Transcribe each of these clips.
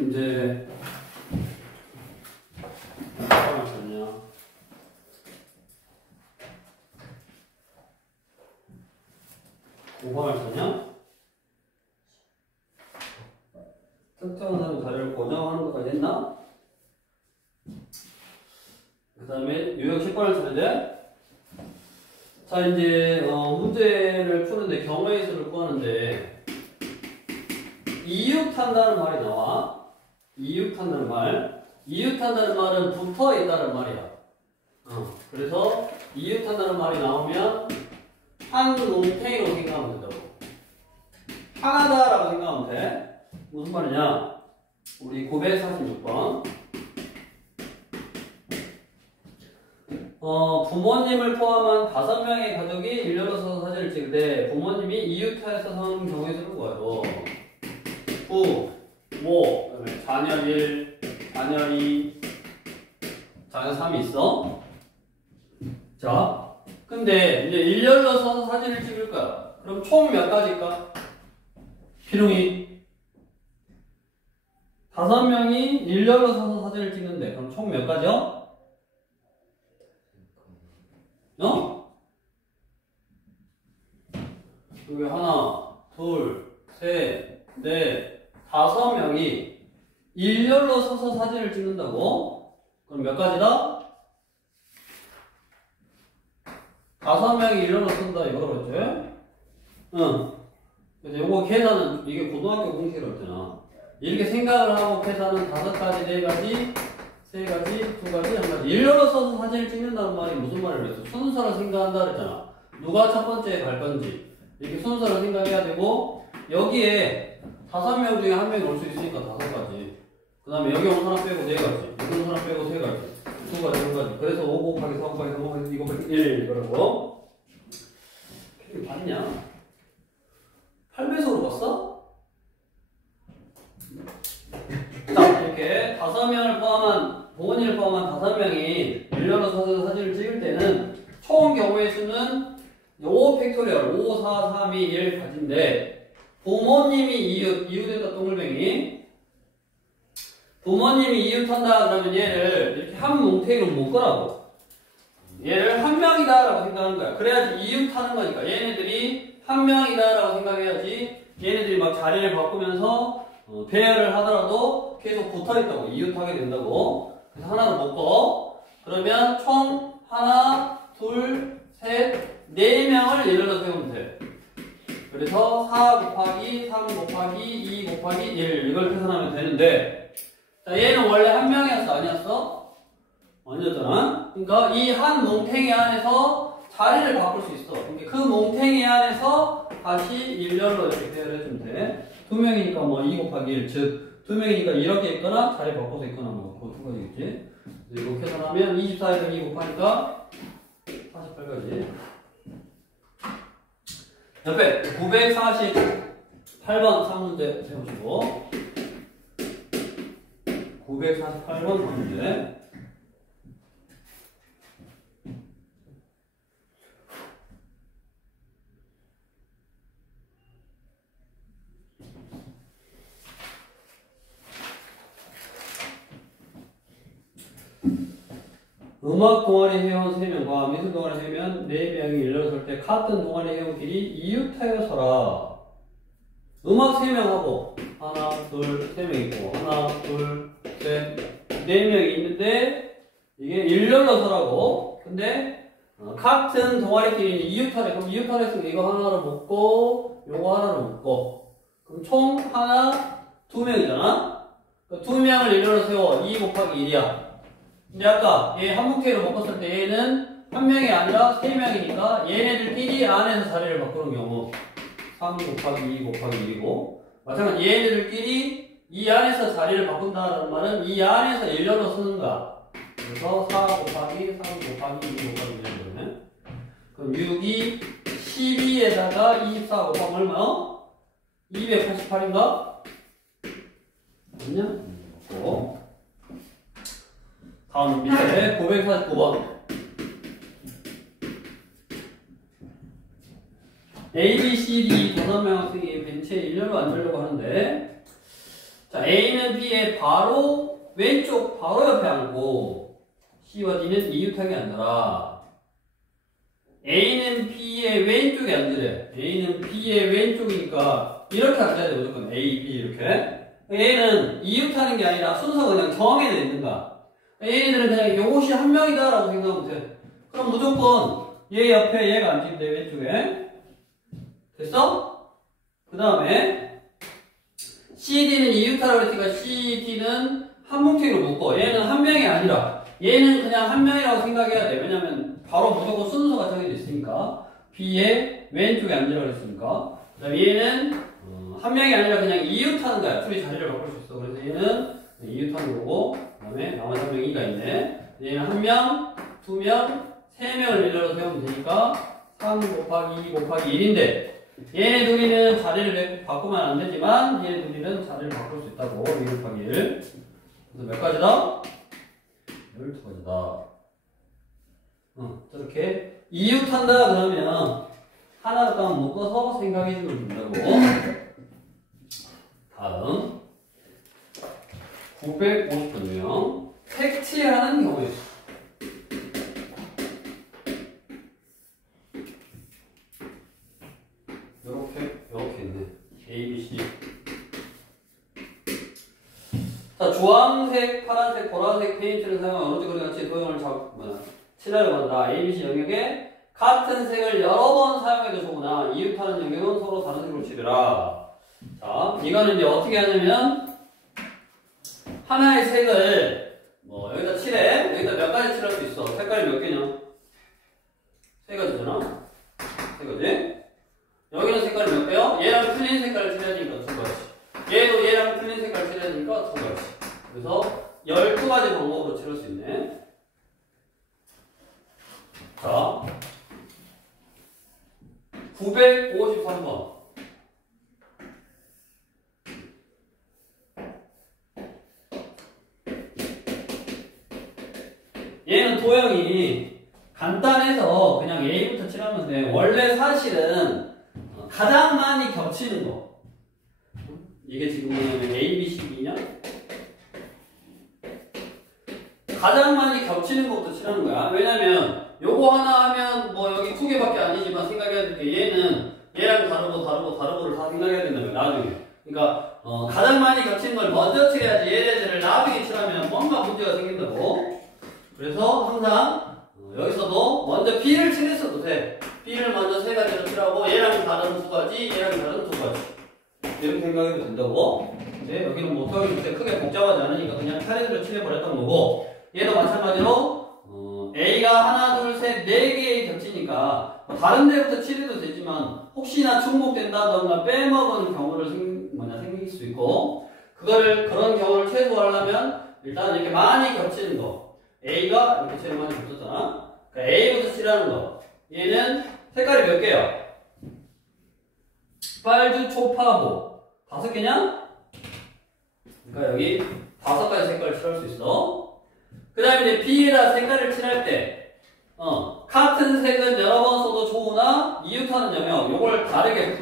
이제 뭐를 썼냐? 뭐를 썼냐? 특정한 사람 자료를 고정하는 것까지 했나? 그 다음에 유형 10번을 찾는데, 자, 이제, 문제를 푸는데 경우의 수를 구하는데, 이웃한다는 말이 나와. 이웃한다는 말. 이웃한다는 말은 붙어 있다는 말이야. 그래서 이웃한다는 말이 나오면 한 뭉탱이로 생각하면 된다고. 하나다라고 생각하면 돼. 무슨 말이냐? 우리 946번. 부모님을 포함한 5명의 가족이 일렬로 서서 사진을 찍는데 부모님이 이웃하에서 서는 경우의 수를 구하죠. 부, 모, 그다음에 자녀 1, 자녀 2, 자녀 3이 있어. 자, 근데 이제 일렬로 서서 사진을 찍을 거야. 그럼 총 몇 가지일까? 필용이 5명이 일렬로 서서 사진을 찍는데 그럼 총 몇 가지요? 여기 하나, 둘, 셋, 넷, 5명이 일렬로 서서 사진을 찍는다고? 그럼 몇 가지다? 5명이 일렬로 쓴다 이거로 했지? 응. 그래서 요거 계산은 이게 고등학교 공식으로 했잖아. 이렇게 생각을 하고 계산은 5가지, 4가지, 3가지, 2가지, 1가지. 일렬로 서서 사진을 찍는다는 말이 무슨 말을 했어? 순서를 생각한다 그랬잖아. 누가 첫 번째에 갈 건지. 이렇게 순서를 생각해야 되고, 여기에 5명 중에 1명이 올 수 있으니까 5가지. 그 다음에 여기 온 사람 빼고 4가지. 여기 온 사람 빼고 3가지. 2가지, 1가지. 그래서 5 곱하기 4 곱하기 3 곱하기 2 곱하기 1. 그러고. 이게 맞냐? 8배속으로 봤어? 자, 이렇게 5명을 포함한, 부모님을 포함한 5명이 일렬로 서서 사진을 찍을 때는 총 경우의 수는 5 팩토리얼, 5, 4, 3, 2, 1 가지인데, 부모님이 이웃에다 동글뱅이. 부모님이 이웃한다 그러면 얘를 이렇게 한 뭉탱이로 묶으라고. 얘를 한 명이다라고 생각하는 거야. 그래야지 이웃하는 거니까. 얘네들이 한 명이다라고 생각해야지 얘네들이 막 자리를 바꾸면서 대여를 하더라도 계속 붙어있다고. 이웃하게 된다고. 그래서 하나로 묶어. 그러면 총 하나, 둘, 셋, 4명을 일렬로 세우면 돼. 그래서 4 곱하기 3 곱하기 2 곱하기 1 이걸 계산하면 되는데, 자, 얘는 원래 한 명이었어? 아니었어? 아니었잖아. 그러니까 이 한 뭉탱이 안에서 자리를 바꿀 수 있어. 그러니까 그 뭉탱이 안에서 다시 일렬로 이렇게 대여를 해주면 돼. 2명이니까 뭐 2 곱하기 1, 즉 2명이니까 이렇게 있거나 자리 바꿔서 있거나 뭐 그 두 가지겠지. 이거 계산하면 24에서 2 곱하니까 48가지. 옆에 948번 3문제 세우시고, 948번 3문제. 음악 동아리 회원 3명과 미술 동아리 회원 4명이 일렬로 설 때 같은 동아리 회원끼리 이웃하여 서라. 음악 3명하고 하나, 둘, 3명 있고 하나, 둘, 셋, 4명이 있는데 이게 일렬로 서라고. 근데 같은 동아리끼리 이웃하래. 그럼 이웃하래 했으면 이거 하나로 묶고 요거 하나로 묶고, 그럼 총 하나, 2명이잖아. 2명을 일렬로 세워. 2 곱하기 1이야. 근데 아까 얘 한 뭉탱이로 묶었을 때 얘는 한 명이 아니라 3명이니까 얘네들끼리 안에서 자리를 바꾸는 경우 3 곱하기 2 곱하기 1이고, 마찬가지 얘네들끼리 이 안에서 자리를 바꾼다는 말은 이 안에서 일렬로 쓰는 거야. 그래서 4 곱하기 3 곱하기 2 곱하기 1이거든. 그럼 6이 12에다가 24 곱하면 얼마? 288인가? 맞냐? 다음 밑에 949번. A, B, C, D 5명 학생이 벤치에 일렬로 앉으려고 하는데, 자, A는 B의 바로 왼쪽, 바로 옆에 앉고 C와 D는 이웃하게 앉아라. A는 B의 왼쪽에 앉으래. A는 B의 왼쪽이니까 이렇게 앉아야 돼. 무조건 A, B 이렇게. A는 이웃하는 게 아니라 순서가 그냥 정해져 있는가. A들은 그냥 요것이 한 명이다라고 생각하면 돼. 그럼 무조건 얘 옆에 얘가 앉으면 돼. 왼쪽에. 됐어? 그 다음에 CD는 이웃하라고 했으니까 CD는 한 뭉탱이로 묶어. 얘는 한 명이 아니라 얘는 그냥 한 명이라고 생각해야 돼. 왜냐면 바로 무조건 순서가 정해져 있으니까. B의 왼쪽에 앉으라고 했으니까. 그 다음에 얘는 한 명이 아니라 그냥 이웃하는 거야. 둘이 자리를 바꿀 수 있어. 그래서 얘는 이웃하는 거고, 그 다음에 나머지 한 명이가 있네. 얘는 한 명, 두 명, 세 명을 일렬로 세우면 되니까 3 곱하기 2 곱하기 1인데 얘네 둘이는 자리를 바꾸면 안 되지만 얘네 둘이는 자리를 바꿀 수 있다고. 2 곱하기 1. 그래서 몇 가지다? 12가지다. 저렇게 이웃한다 그러면 하나를 딱 묶어서 생각해 주면 된다고. 다음 950번이요. 색칠하는 경우에 이렇게 있네. A, B, C. 자, 주황색, 파란색, 보라색 페인트를 사용하면 어느 정도 같이 도형을 칠하려고 한다. A, B, C 영역에 같은 색을 여러 번 사용해도 좋으나 이웃하는 영역은 서로 다른 색으로 칠해라. 자, 이거는 이제 어떻게 하냐면 하나의 색을 여기다 칠해. 여기다 몇 가지 칠할 수 있어. 색깔이 몇 개냐? 세 가지잖아. 세 가지. 여기는 색깔이 몇 개요? 얘랑 틀린 색깔을 칠해야 되니까 두 가지. 얘도 얘랑 틀린 색깔을 칠해야 되니까 두 가지. 그래서 12가지 방법으로 칠할 수 있네. 자, 953번. 얘는 도형이 간단해서 그냥 A부터 칠하면 돼. 원래 사실은 가장 많이 겹치는 거. 이게 지금 뭐냐면 A, B, C, B냐? 가장 많이 겹치는 것부터 칠하는 거야. 왜냐면 요거 하나 하면 여기 두 개밖에 아니지만 생각해야 될 게 얘는 얘랑 다르고를 다 생각해야 된다면 나중에. 그러니까 가장 많이 겹치는 걸 먼저 칠해야지 얘네들을 나중에 칠하면 뭔가 문제가 생긴다고. 그래서 항상 여기서도 먼저 B를 칠했어도 돼. B를 먼저 세 가지로 칠하고 얘랑 다른 두 가지, 얘랑 다른 두 가지. 이렇게 생각해도 된다고. 근데 여기는 도형이 그렇게 크게 복잡하지 않으니까 그냥 차례대로 칠해버렸던 거고, 얘도 마찬가지로 A가 하나, 둘, 셋, 네 개의 겹치니까 다른 데부터 칠해도 되지만 혹시나 중복된다던가 빼먹은 경우를 생길 수 있고, 그런 경우를 최소화하려면 일단 이렇게 많이 겹치는 거. A가 이렇게 제일 많이 겹쳤잖아. 그러니까 A부터 칠하는 거. 얘는 색깔이 몇 개야? 빨주, 초파보. 5개냐? 그러니까 여기 5가지 색깔을 칠할 수 있어. 그 다음에 이제 B에다 색깔을 칠할 때, 같은 색은 여러 번 써도 좋으나 이웃하는 영역, 요걸 다르게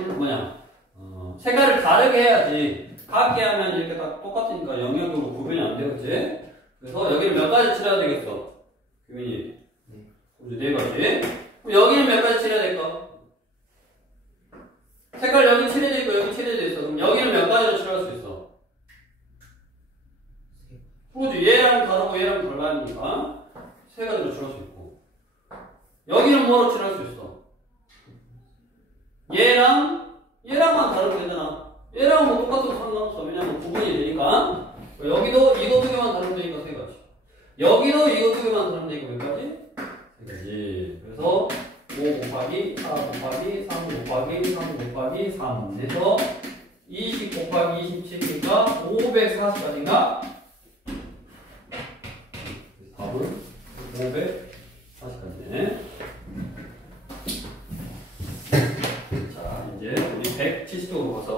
색깔을 다르게 해야지. 같게 하면 이렇게 다 똑같으니까 영역으로 구분이 안 되겠지? 그래서 여기를 몇 가지 칠해야 되겠어? 규민이. 이제 4가지. 그럼 여기는 몇 가지 칠해야 될까? 색깔 여기 칠해져 있고 여기 칠해져 있어. 그럼 여기는 몇 가지로 칠할 수 있어? 그렇지. 얘랑 다르고 얘랑 달라니까 3가지로 칠할 수 있고. 여기는 뭐로 칠할 수 있어? 얘랑만 다르면 되잖아. 얘랑은 뭐 똑같아도 상관없어. 왜냐면 구분이 되니까. 여기도 이거 2개만 다르면 되니까 3가지. 여기도 이거 2개만 다르면 되니까 몇 가지? 3가지. 그래서 5 곱하기 4 곱하기 3 곱하기 3 곱하기 3 해서 20 곱하기 27이니까 540까지인가? 답은 540까지. 자, 이제 우리 170쪽으로 가서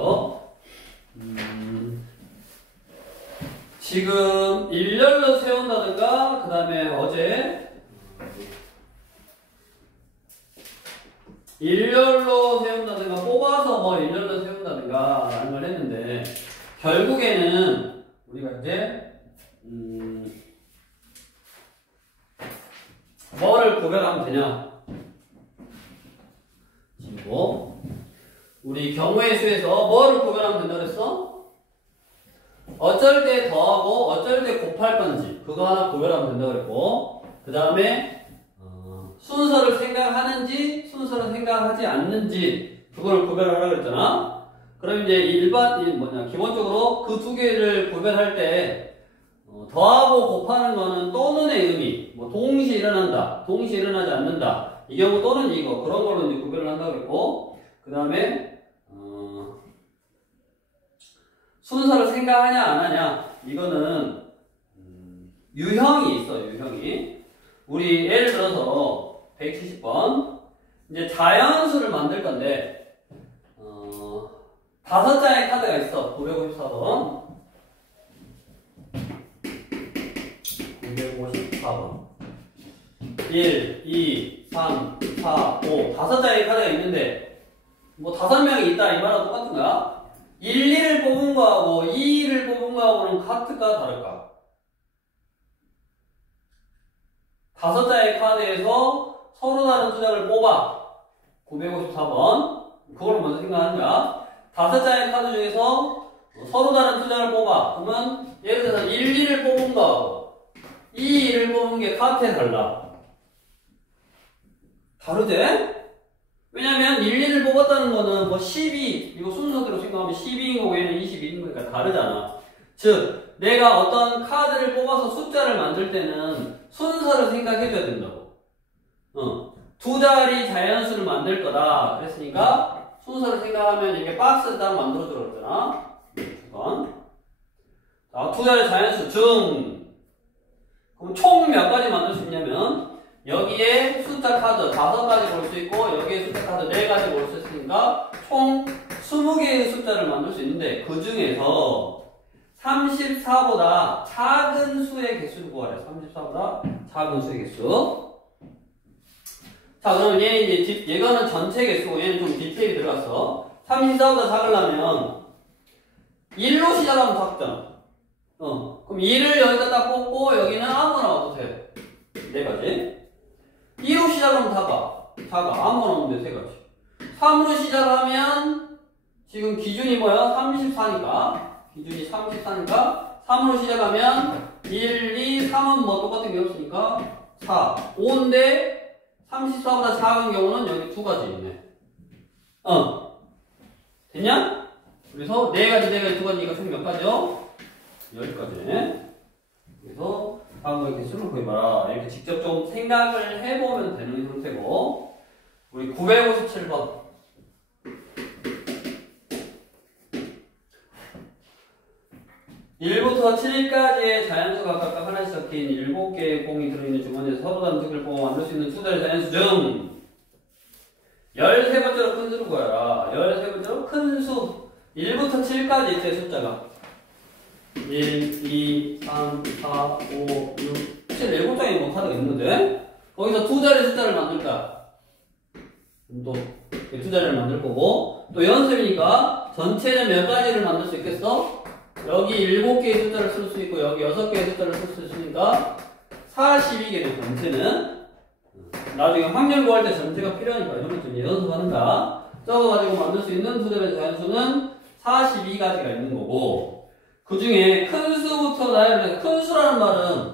지금 일렬로 세운다든가, 그 다음에 어제 일렬로 세운다든가, 뽑아서 일렬로 세운다든가 라는 걸 했는데, 결국에는 구별하면 되냐? 그리고 우리 경우의 수에서 뭐를 구별하면 된다 그랬어? 어쩔 때 더하고 어쩔 때 곱할 건지 그거 하나 구별하면 된다 그랬고, 그 다음에 순서를 생각하는지 순서를 생각하지 않는지 그걸 구별하라고 그랬잖아. 그럼 이제 기본적으로 그 두 개를 구별할 때 더하고 곱하는 거는 또는의 의미, 뭐 동시에 일어난다, 동시에 일어나지 않는다, 이 경우 또는 이거 그런 걸로 이제 구별을 한다고 그랬고, 그 다음에 순서를 생각하냐 안 하냐 이거는 유형이 있어. 유형이 우리 예를 들어서 170번 이제 자연수를 만들 건데 5장의 카드가 있어. 954번 954번 1, 2, 3, 4, 5 5장의 카드가 있는데 뭐 5명이 있다 이 말하고 똑같은 거야. 1, 2를 뽑은 거하고 2, 2를 뽑은 거하고는 카드가 다를까? 5장의 카드에서 서로 다른 수작을 뽑아. 954번. 그걸 먼저 생각하는 거야. 5장의 카드 중에서 서로 다른 수작을 뽑아. 그러면 예를 들어서 1, 2를 뽑은 거하고 2, 2를 뽑은 게 카드에 달라. 다르지? 왜냐면 1, 2를 뽑았다는 거는 뭐 12, 이거 순서대로 생각하면 12인 거고 얘는 21인 거니까 다르잖아. 즉, 내가 어떤 카드를 뽑아서 숫자를 만들 때는 순서를 생각해줘야 된다고. 두 자리 자연수를 만들 거다. 그랬으니까 순서를 생각하면 이렇게 박스를 딱 만들어주라고 그랬잖아. 자, 두 자리 자연수 중. 그럼 총 몇 가지 만들 수 있냐면 여기에 숫자 카드 5가지 볼 수 있고 여기에 숫자 카드 4가지 볼 수 있으니까 총 20개의 숫자를 만들 수 있는데 그 중에서 34보다 작은 수의 개수를 구하래. 34보다 작은 수의 개수. 자, 그러면 얘는 전체 개수고 얘는 좀 디테일이 들어갔어. 34보다 작으려면 1로 시작하면 작잖아. 그럼 2를 여기다 딱 뽑고 여기는 아무거나 와도 돼. 4가지. 2로 시작하면 작아. 아무거나 오면 돼. 3가지. 3으로 시작하면 지금 기준이 뭐야? 34니까. 기준이 34니까 3으로 시작하면 1, 2, 3은 뭐 똑같은 게 없으니까 4, 5인데 34보다 작은 경우는 여기 2가지 있네. 됐냐? 그래서 4가지 2가지니까 총 몇 가지요? 10가지. 그래서 다음으로 개수를 구해봐라. 이렇게 직접 좀 생각을 해보면 되는 형태고, 우리 957번. 1부터 7까지의 자연수가 각각 하나씩 적힌 7개의 공이 들어있는 주머니에서 서로 다른 두 개를 뽑아 만들 수 있는 두 자리 자연수 중 13번째로 큰 수를 구해라. 13번째로 큰 수 1부터 7까지 있대. 숫자가 1, 2, 3, 4, 5, 6, 7, 7장의 뭐 카드가 있는데 거기서 두 자리 숫자를 만들까? 또 두 자리를 만들 거고, 또 연습이니까 전체는 몇 가지를 만들 수 있겠어? 여기 7개의 숫자를 쓸 수 있고 여기 6개의 숫자를 쓸 수 있으니까 42개의 전체는. 나중에 확률 구할 때 전체가 필요하니까 이런 거 좀 연습하는가. 적어가지고 만들 수 있는 두 자리의 자연수는 42가지가 있는 거고, 그 중에 큰 수부터 나열을 큰 수라는 말은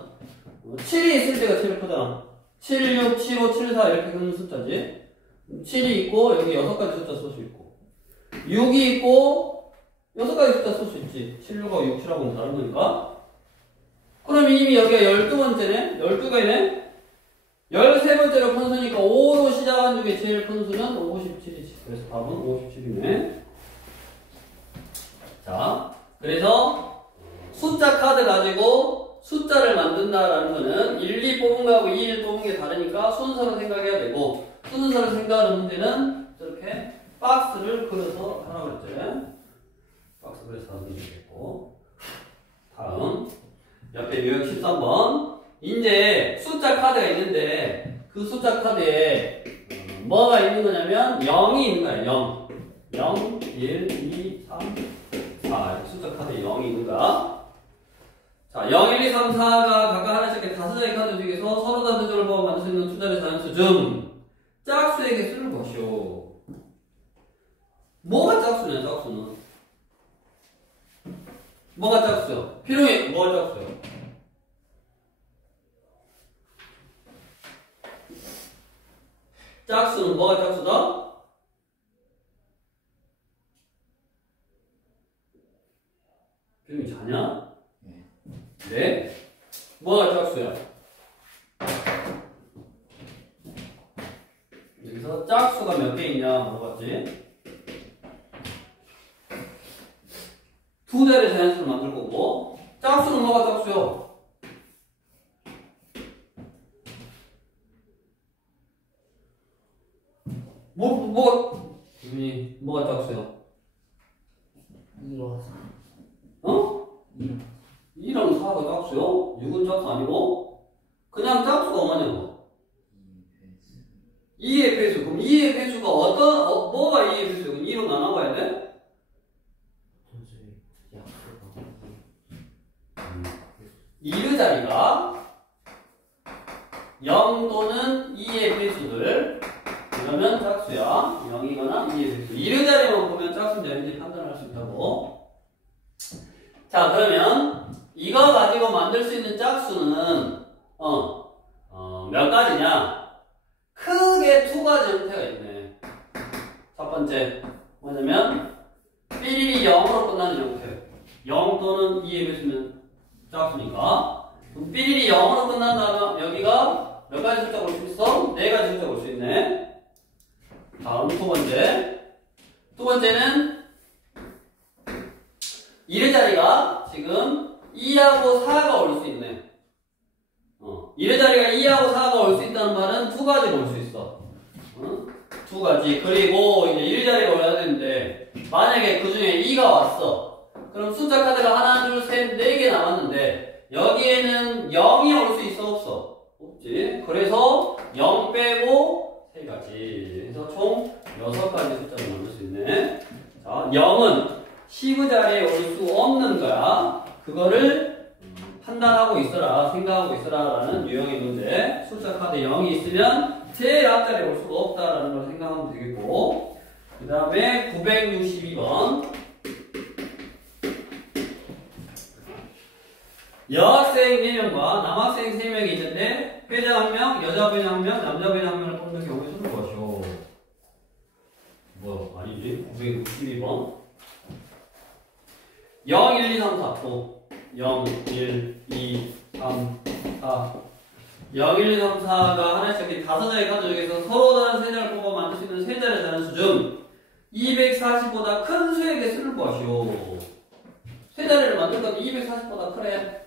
7이 있을 때가 제일 크잖아. 7, 6, 7, 5, 7, 4 이렇게 큰 숫자지. 7이 있고 여기 6가지 숫자 쓸 수 있고 6이 있고 6가지 숫자 쓸 수 있지. 7, 6하고 6, 7하고는 다른 거니까. 그럼 이미 여기가 12번째네? 12개네? 13번째로 큰 수니까 5로 시작한 중에 제일 큰 수는 57이지. 그래서 답은 57이네. 자, 그래서 숫자 카드 가지고 숫자를 만든다라는 거는 1, 2 뽑은 거하고 2, 1 뽑은 게 다르니까 순서를 생각해야 되고, 순서를 생각하는 문제는 이렇게 박스를 그려서 하라고 그랬죠. 박스 그려서 하는 게 되겠고. 다음 옆에 유형 13번. 이제 숫자 카드가 있는데 그 숫자 카드에 뭐가 있는 거냐면 0이 있는 거야. 0, 0, 1, 2, 3, 4. 숫자 카드에 0이 있는 거야. 자, 0, 1, 2, 3, 4가 각각 하나씩 5장의 카드 중에서 서로 다른 숫자를 뽑아 만들 수 있는 숫자의 자연수 수준 짝수에게 쓰는 것이요. 뭐가 짝수냐 짝수는? 뭐가 짝수요? 필요해. 뭐가 짝수요? 짝수는 뭐가 짝수다? 필요해 자냐? 네. 뭐가 짝수야? 여기서 짝수가 몇 개 있냐 물어봤지? 두 자리 자연수를 만들 거고 짝수는 뭐가 짝수요? 뭐가 짝수요? 2와 4. 어? 2랑 4가 짝수요? 6은 짝수 아니고? 그냥 짝수가 얼마냐고? 2의 배수. 그럼 2의 배수가 뭐가 2의 배수요? 그럼 2로 나눠봐야 돼? 이르 자리가 0 또는 2의 배수들 그러면 짝수야. 0이거나 2의 배수. 이르 자리만 보면 짝수인지 아닌지 판단할 수 있다고. 자 그러면 이거 가지고 만들 수 있는 짝수는 몇 가지냐? 크게 두 가지 형태가 있네. 첫 번째 뭐냐면 삐리리 0으로 끝나는 형태. 0 또는 2의 배수면 짝수니까. 그럼 삐리리 0으로 끝난다면 여기가 몇 가지 숫자가 올 수 있어? 네 가지 숫자가 올 수 있네. 다음 두 번째. 두 번째는 이의 자리가 지금 2하고 4가 올 수 있네. 이의 자리가 2하고 4가 올 수 있다는 말은 두 가지로 올 수 있어. 두 가지. 그리고 이제 이의 자리가 올라야 되는데 만약에 그 중에 2가 왔어. 그럼 숫자 카드가 하나, 둘, 셋, 네 개 남았는데 여기에는 0이 올 수 있어 없어? 없지. 그래서 0 빼고 세 가지. 그래서 총 6가지 숫자를 만들 수 있네. 자, 0은 시브 자리에 올 수 없는 거야. 그거를 판단하고 있어라, 생각하고 있어라 라는 유형의 문제. 숫자 카드 0이 있으면 제일 앞자리에 올 수가 없다라는 걸 생각하면 되겠고, 그 다음에 962번 여학생 4명과 남학생 3명이 있는데 회장 1명, 여자 회장 1명, 남자 회장 1명을 뽑는 경우에 수는 무엇이오? 뭐 아니지? 962번 0, 1, 2, 3, 4 또 0, 1, 2, 3, 4 0, 1, 2, 3, 4가 하나씩 이렇게 5장의 카드 중에서 서로 다른 세 장을 뽑아 만들 수 있는 세 자리의 자연수 중 240보다 큰 수에게 수를 구하시오. 세 자리를 만들 건데 240보다 크래.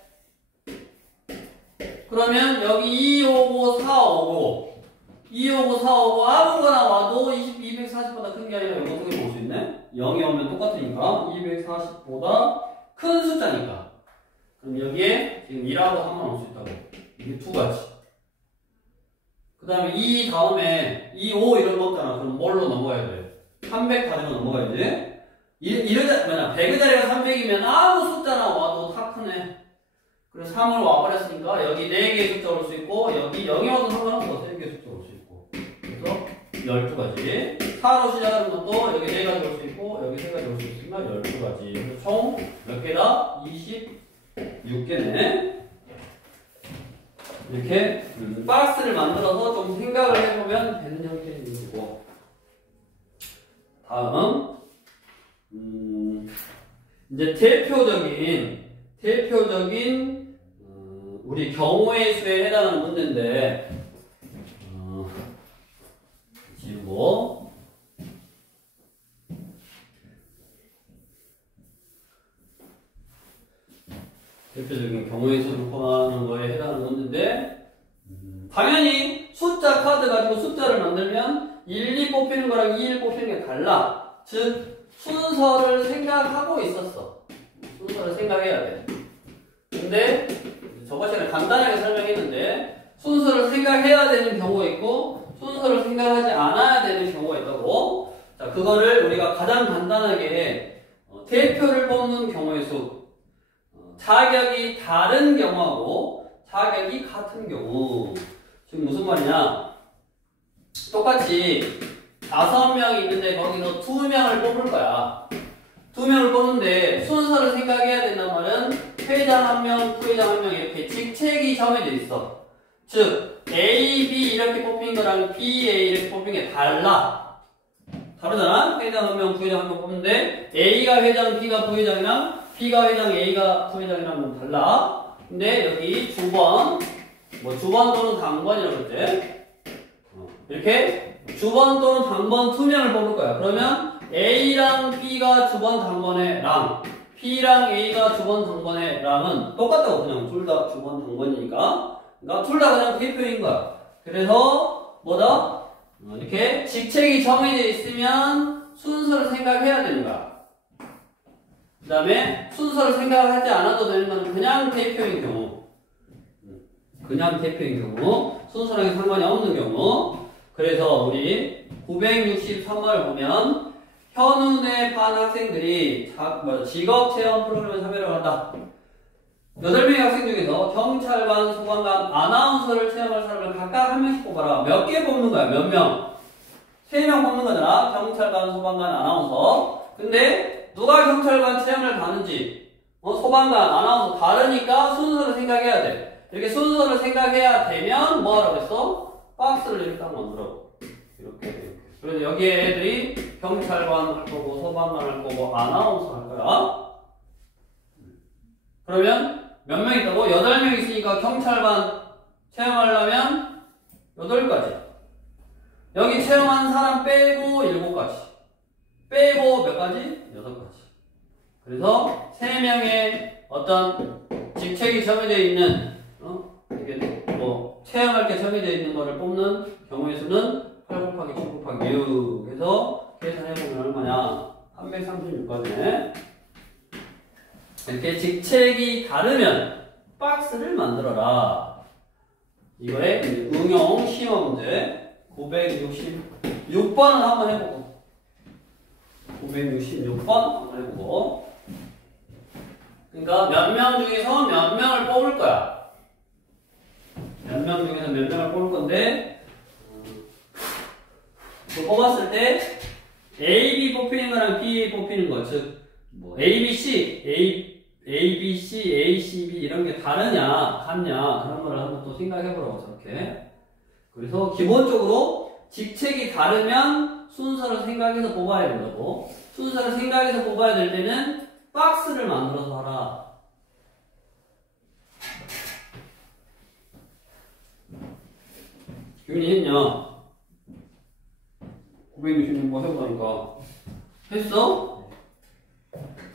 그러면 여기 2, 5, 4, 5, 2, 5, 4, 5 아무거나 와도 240보다 큰 게 아니라 이거 어떻게 볼 수 있네? 0이 오면 똑같으니까 240보다 큰 숫자니까. 그럼 여기에 지금 2라고 상관없을 수 있다고. 이게 두 가지. 그 다음에 2 다음에 2, 5 이런 거 없잖아. 그럼 뭘로 넘어가야 돼? 300 가지로 넘어가야지. 이러자, 100의 자리가 300이면 아무 숫자나 와도 다 크네. 그래서 3을 와버렸으니까 여기 4개의 숫자 올 수 있고, 여기 0이 와도 상관없어. 3개의 숫자 올 수 있고. 그래서 12가지. 4로 시작하는 것도 여기 4가지 올 수 있고, 여기 3가지 올 수 있으니까 12가지. 그래서 총 몇 개다? 26개네. 이렇게 박스를 만들어서 좀 생각을 해보면 되는 형태인 거고. 다음. 이제 대표적인 우리 경우의 수에 해당하는 문제인데 지우고 대표적인 경우의 수를 포함하는 거에 해당하는 문제인데 당연히 숫자 카드 가지고 숫자를 만들면 1, 2 뽑히는 거랑 2, 1 뽑히는 게 달라. 즉 순서를 생각하고 있었어. 순서를 생각해야 돼. 근데 저번 시간에 간단하게 설명했는데 순서를 생각해야 되는 경우가 있고 순서를 생각하지 않아야 되는 경우가 있다고. 자, 그거를 우리가 가장 간단하게 대표를 뽑는 경우의 수, 자격이 다른 경우하고 자격이 같은 경우. 지금 무슨 말이냐? 똑같이 5명이 있는데 거기서 2명을 뽑을 거야. 2명을 뽑는데 순서를 생각해야 된단 말은 회장 1명, 부회장 1명 이렇게 직책이 정해져 있어. 즉 A, B 이렇게 뽑힌 거랑 B, A 이렇게 뽑힌 게 달라. 다르잖아? 회장 1명, 부회장 1명 뽑는데 A가 회장, B가 부회장이랑 B가 회장, A가 부회장이랑 달라. 근데 여기 주번, 뭐 주번 또는 당번이라고 했지? 이렇게 주번 또는 당번 2명을 뽑을 거야. 그러면 A랑 B가 주번 당번에 랑, B랑 A가 주번 당번에 랑은 똑같다고. 그냥 둘 다 주번 당번이니까. 그러니까 둘 다 그냥 대표인 거야. 그래서 뭐다? 이렇게 직책이 정해져 있으면 순서를 생각해야 되는 거야. 그 다음에 순서를 생각하지 않아도 되는 건 그냥 대표인 경우. 그냥 대표인 경우. 순서랑 상관이 없는 경우. 그래서 우리 963번을 보면 현운에 반 학생들이 직업 체험 프로그램에 참여를 한다. 8명의 학생 중에서 경찰관, 소방관, 아나운서를 체험할 사람을 각각 한 명씩 뽑아라. 몇 개 뽑는 거야? 몇 명? 3명 뽑는 거잖아. 경찰관, 소방관, 아나운서. 근데 누가 경찰관 체험을 가는지, 소방관, 아나운서 다르니까 순서를 생각해야 돼. 이렇게 순서를 생각해야 되면 뭐 하라고 했어? 박스를 이렇게 딱 만들어. 이렇게. 그래서 여기에 애들이 경찰관 할 거고, 소방관 할 거고, 아나운서 할 거야. 그러면 몇 명 있다고? 8명 있으니까 경찰관 체험하려면 8가지. 여기 체험한 사람 빼고 7가지. 빼고 몇 가지? 6가지. 그래서 3명의 어떤 직책이 정해져 있는, 이게 뭐, 체험할 게 정해져 있는 거를 뽑는 경우의 수는 8 곱하기 7 곱하기 6. 그래서 계산해보면 얼마냐? 336가지네. 이렇게 직책이 다르면 박스를 만들어라. 이거의 응용 시험 문제 966번은 한번 해보고 966번 한번 해보고. 그러니까 몇 명 중에서 몇 명을 뽑을 거야. 몇 명 중에서 몇 명을 뽑을 건데 그 뽑았을 때 A, B 뽑히는 거랑 B 뽑히는 거, 즉 뭐 A, B, C, A, B, C, A, C, B 이런 게 다르냐, 같냐 그런 거를 한번 또 생각해보라고 저렇게. 그래서 기본적으로 직책이 다르면 순서를 생각해서 뽑아야 된다고. 순서를 생각해서 뽑아야 될 때는 박스를 만들어서 하라. 규민이 했냐? 966번 해보라니까. 했어?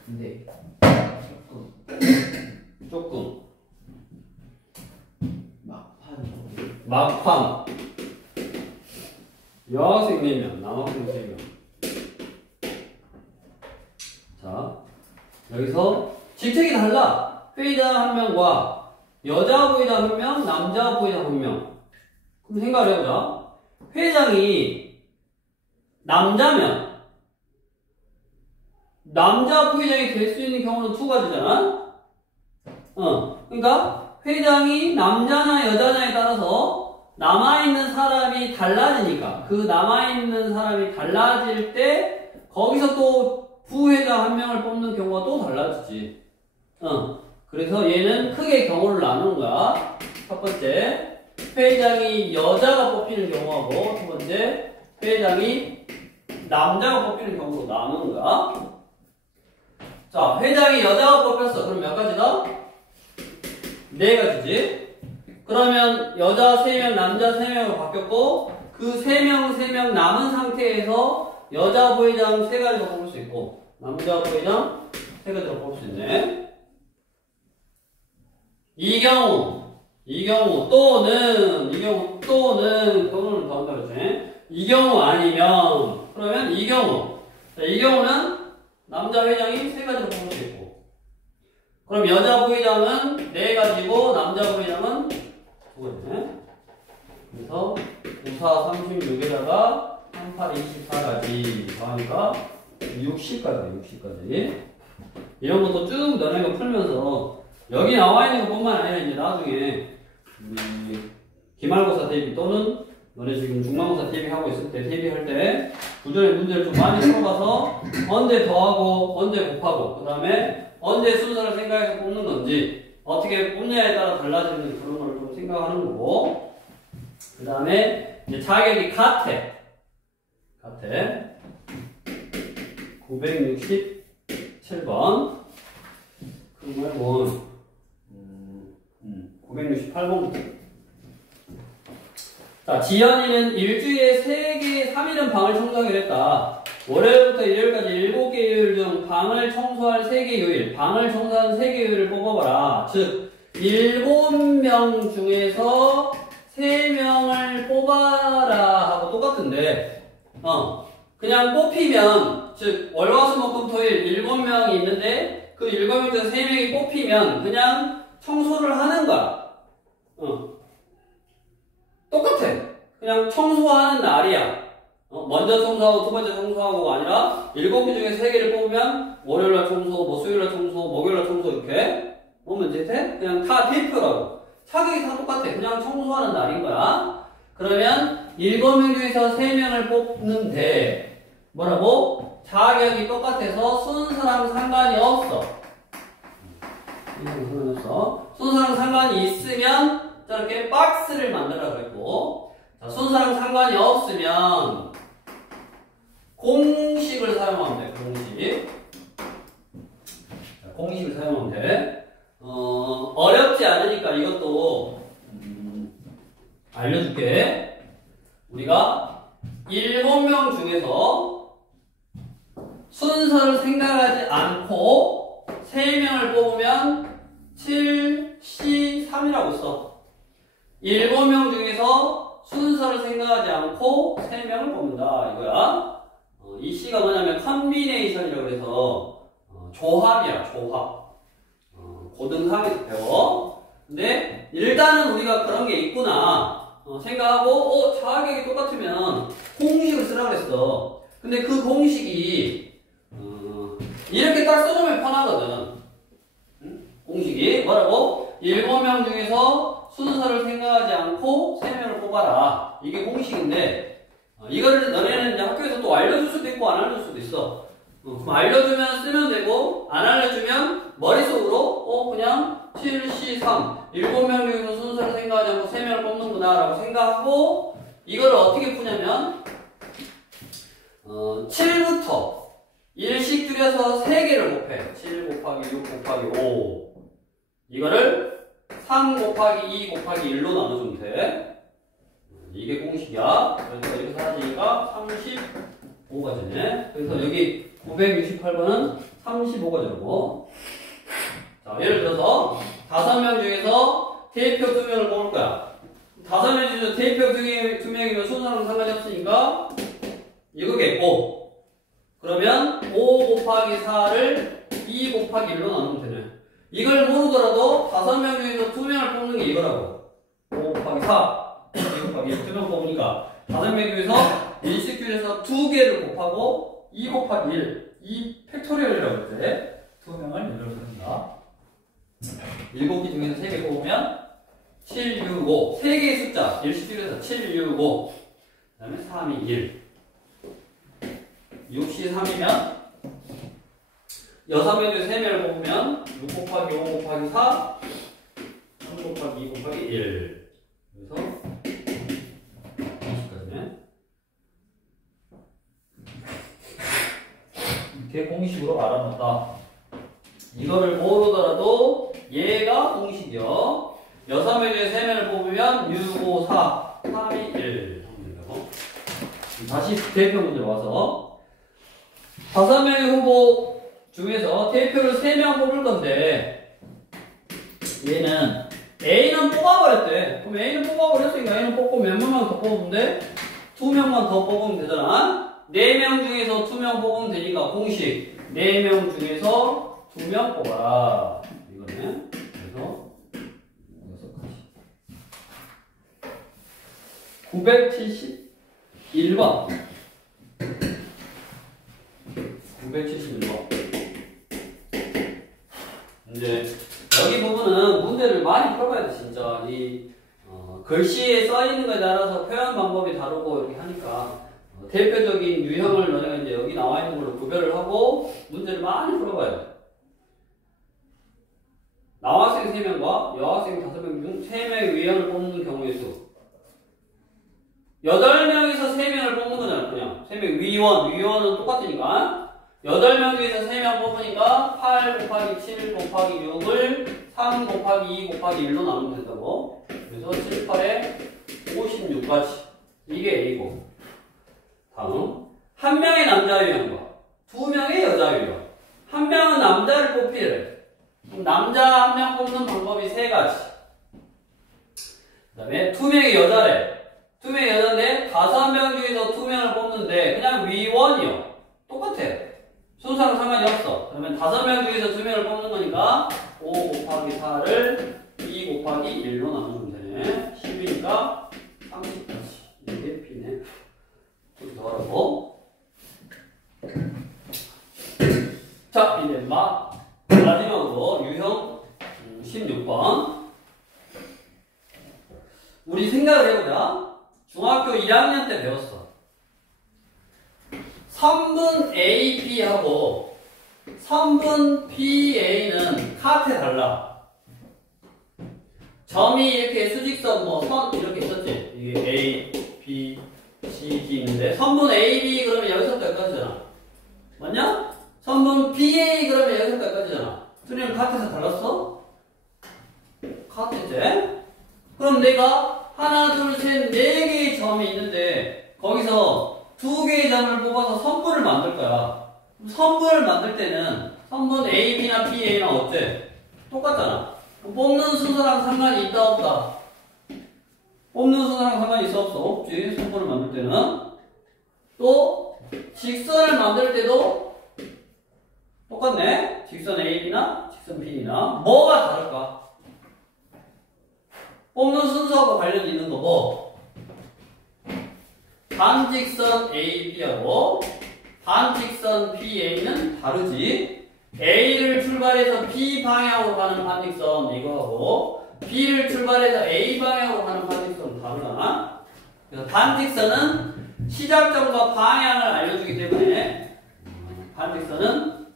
근데 조금. 막판 여학생 4명, 남학생 3명. 자, 여기서 직책이 달라. 회의자 1명과 여자 부회장 1명, 남자 부회장 1명. 그럼 생각을 해보자. 회장이 남자면 남자 부회장이 될 수 있는 경우는 2가지잖아. 그러니까 회장이 남자냐 여자냐에 따라서 남아있는 사람이 달라지니까 그 남아있는 사람이 달라질 때 거기서 또 부회장 1명을 뽑는 경우가 또 달라지지. 그래서 얘는 크게 경우를 나누는 거야. 첫 번째, 회장이 여자가 뽑히는 경우하고 두 번째, 회장이 남자가 뽑히는 경우로 나누는 거야. 자, 회장이 여자가 뽑혔어. 그럼 몇 가지다? 4가지지. 그러면 여자 3명, 남자 3명으로 바뀌었고 그 3명 남은 상태에서 여자 부회장 3가지로 뽑을 수 있고 남자 부회장 3가지로 뽑을 수 있네. 이 경우 또는 또는 더 한다 그랬지. 이 경우 아니면 그러면 이 경우는 남자 회장이 3가지로 뽑을 수 있고 그럼 여자 부회장은 4가지고 남자 부회장은 2가지네. 그래서 94, 36에다가 38, 24까지 더하니까 60까지 이런 것도 쭉 너네가 풀면서 여기 나와 있는 것뿐만 아니라 이제 나중에 기말고사 대비 또는 너네 지금 중간고사 대비하고 있을 때, 대비할 때 구절의 문제를 좀 많이 풀어봐서 언제 더하고 언제 곱하고 그 다음에 언제 순서를 생각해서 뽑는 건지 어떻게 뽑느냐에 따라 달라지는 그런 걸 좀 생각하는 거고, 그 다음에 이제 자격이 같아 967번 그러면 뭐 968번부터. 자, 지연이는 일주일에 3개, 3일은 방을 청소하기로 했다. 월요일부터 일요일까지 7개 요일 중 방을 청소할 3개 요일, 방을 청소한 3개 요일을 뽑아봐라. 즉, 7명 중에서 3명을 뽑아라 하고 똑같은데, 그냥 뽑히면, 즉, 월화수목금토일 7명이 있는데, 그 7명 중에서 3명이 뽑히면 그냥 청소를 하는 거야. 똑같아. 그냥 청소하는 날이야. 먼저 청소하고 두 번째 청소하고가 아니라 7개 중에 3개를 뽑으면 월요일날 청소, 뭐 수요일날 청소, 목요일날 청소 이렇게 보면 이제 돼? 그냥 다 대표라고. 자격이 다 똑같아. 그냥 청소하는 날인 거야. 그러면 7명 중에서 3명을 뽑는데 뭐라고? 자격이 똑같아서 순서랑 상관이 없어. 순서랑 상관이 있으면 저렇게 박스를 만들라 그랬고, 자, 순서랑 상관이 없으면 공식을 사용하면 돼. 공식을 사용하면 돼. 어렵지 않으니까 이것도 알려줄게. 우리가 7명 중에서 순서를 생각하지 않고 3명을 뽑으면 7, C, 3이라고 써. 7명 중에서 순서를 생각하지 않고 3명을 뽑는다 이거야. 이 C가 뭐냐면 컨비네이션이라고 해서 조합이야, 조합. 고등 3에서 배워. 근데 일단은 우리가 그런 게 있구나 생각하고 자격이 똑같으면 공식을 쓰라고 그랬어. 근데 그 공식이 이렇게 딱 써놓으면 편하거든. 공식이 뭐라고? 7명 중에서 순서를 생각하지 않고 3명을 뽑아라. 이게 공식인데 이거를 너네는 이제 학교에서 또 알려줄 수도 있고 안 알려줄 수도 있어. 그럼 알려주면 쓰면 되고 안 알려주면 머릿속으로 그냥 7, C, 3 7명 중에서 순서를 생각하지 않고 3명을 뽑는구나 라고 생각하고 이거를 어떻게 푸냐면 7부터 1씩 줄여서 3개를 곱해. 7 곱하기 6 곱하기 5 이거를 3 곱하기 2 곱하기 1로 나눠주면 돼. 이게 공식이야. 그래서 이렇게 사라지니까 35가 되네. 그래서 여기 968번은 35가 되고. 자, 예를 들어서 5명 중에서 대표 2명을 뽑을 거야. 5명 중에서 대표 2명이면 순서랑 상관이 없으니까 이거겠고. 그러면 5 곱하기 4를 2 곱하기 1로 나누면 되네. 이걸 모르더라도 5명 중에서 2명을 뽑는 게 이거라고. 5 곱하기 4, 2 곱하기 1, 2명 뽑으니까 5명 중에서 일식 줄여서 2개를 곱하고 2 곱하기 1, 2 팩토리얼이라고 했대. 2명을 예를 들어준다. 7개 중에서 3개 뽑으면 7, 6, 5. 3개의 숫자. 일식 줄여서 7, 6, 5. 그 다음에 3이 1. 6시 3이면 6명 중에 3명을 뽑으면 6 곱하기 5 곱하기 4 3 곱하기 2 곱하기 1 그래서 20까지네. 이렇게 공식으로 알아놨다. 이거를 모르더라도 얘가 공식이요. 6명 중에 3명을 뽑으면 6, 5, 4 3이 1 다시 대표 문제로 와서 5명의 후보 중에서 대표를 3명 뽑을 건데 얘는 A는 뽑아버렸대. 그럼 A는 뽑아버렸으니까 A는 뽑고 몇 명만 더 뽑으면 돼? 2명만 더 뽑으면 되잖아. 4명 중에서 2명 뽑으면 되니까 공식 4명 중에서 2명 뽑아라. 이거네. 그래서 971번 971번 이제 여기 부분은 문제를 많이 풀어봐야 돼. 진짜 이 글씨에 써 있는 거에 따라서 표현 방법이 다르고 이렇게 하니까 대표적인 유형을 너네가 이제 여기 나와 있는 걸로 구별을 하고 문제를 많이 풀어봐야 돼. 남학생 3명과 여학생 5명 중 3명의 유형을 뽑는 경우의 수. 8명에서 3명을 뽑는 거잖아, 그냥. 3명 위원은 똑같으니까. 8명 중에서 3명 뽑으니까 8 곱하기 7 곱하기 6을 3 곱하기 2 곱하기 1로 나누면 된다고. 그래서 7, 8에 56까지. 이게 A고. 다음. 1명의 남자 유형과 2명의 여자 유형. 1명은 남자를 뽑히래. 그럼 남자 1명 뽑는 방법이 3가지. 그 다음에 2명의 여자래. 2명의 여자인데 5명 중에서 2명을 뽑는데 그냥 위원이요. 똑같아. 순서랑 상관이 없어. 그러면 5명 중에서 2명을 뽑는 거니까 5 곱하기 4를 2 곱하기 1로 나누면 되네. 10이니까 30까지. 이게 B네. 좀 더 하라고. 자, 이제 마지막으로 유형 16번. 우리 생각을 해보자. 중학교 1학년 때 배웠어. 선분 AB하고 선분 BA는 카트에 달라. 점이 이렇게 수직선 선 이렇게 있었지. 이게 A, B, C, D 있는데 선분 AB 그러면 여기서부터 여기까지잖아. 맞냐? 선분 BA 그러면 여기서부터 여기까지잖아. 둘이는 카트에서 달랐어? 카트지? 그럼 내가 하나, 둘, 셋, 4개의 점이 있는데 거기서 2개의 점을 뽑아서 선분을 만들 거야. 선분을 만들 때는 선분 AB나 BA나 어째? 똑같잖아. 뽑는 순서랑 상관이 있다 없다? 뽑는 순서랑 상관이 있어 없어? 없지. 선분을 만들 때는. 또 직선을 만들 때도 똑같네. 직선 AB나 직선 B나 뭐가 다를까? 뽑는 순서하고 관련이 있는 거 뭐? 반직선 AB하고 반직선 BA는 다르지. A를 출발해서 B 방향으로 가는 반직선 이거하고 B를 출발해서 A 방향으로 가는 반직선은 다르잖아. 그래서 반직선은 시작점과 방향을 알려주기 때문에 반직선은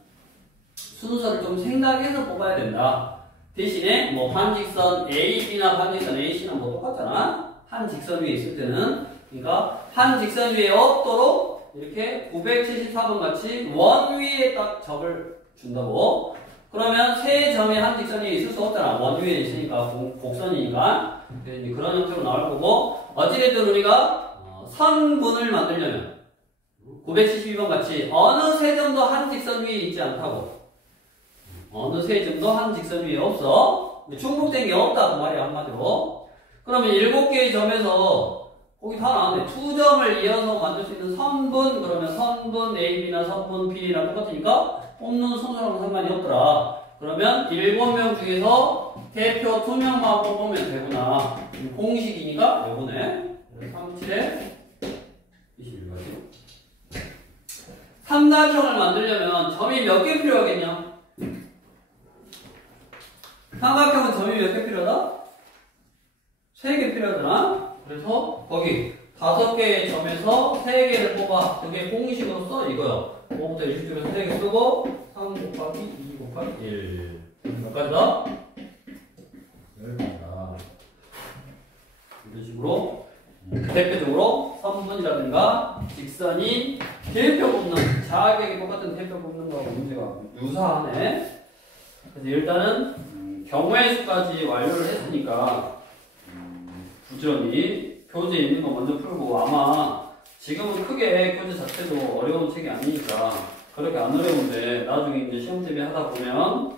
순서를 좀 생각해서 뽑아야 된다. 대신에 뭐 반직선 AB나 반직선 AC는 뭐 똑같잖아. 한 직선 위에 있을 때는. 그러니까 한 직선 위에 없도록 이렇게 974번 같이 원 위에 딱 점을 준다고. 그러면 세 점이 한 직선 위에 있을 수 없잖아. 원 위에 있으니까 곡선이니까. 이제 그런 형태로 나올 거고. 어찌됐든 우리가 선분을 만들려면 972번 같이 어느 세 점도 한 직선 위에 있지 않다고. 어느 세 점도 한 직선 위에 없어. 중복된 게 없다 그 말이야 한마디로. 그러면 7개의 점에서 거기 다 나왔네. 2점을 이어서 만들 수 있는 선분. 그러면 선분 AB나 선분 B나 똑같으니까 뽑는 순서랑 상관이 없더라. 그러면 7명 중에서 대표 2명만 뽑으면 되구나. 공식이니까 요거네. 37에 21가지. 삼각형을 만들려면 점이 몇 개 필요하겠냐? 삼각형은 점이 몇 개 필요하다? 3개 필요하잖아? 그래서 거기 5개의 점에서 3개를 뽑아. 그게 공식으로 써 이거요. 5부터 20중에서 3개 쓰고 3 곱하기 2 곱하기 1. 몇 가지다? 10가지다. 이런 식으로 대표적으로 선분이라든가 직선이 대표 뽑는 자격이 똑같은 대표 뽑는 거하고 문제가 유사하네. 그래서 일단은 경우의 수까지 완료를 했으니까 부지런히 교재 있는 거 먼저 풀고, 아마 지금은 크게 교재 자체도 어려운 책이 아니니까 그렇게 안 어려운데 나중에 이제 시험 대비 하다 보면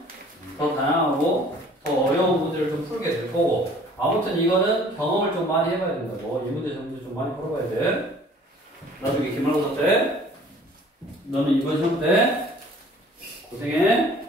더 다양하고 더 어려운 문제를 좀 풀게 될 거고, 아무튼 이거는 경험을 좀 많이 해봐야 된다고. 이 문제 정도 좀 많이 풀어봐야 돼. 나중에 기말고사 때 너는 이번 시험 때 고생해.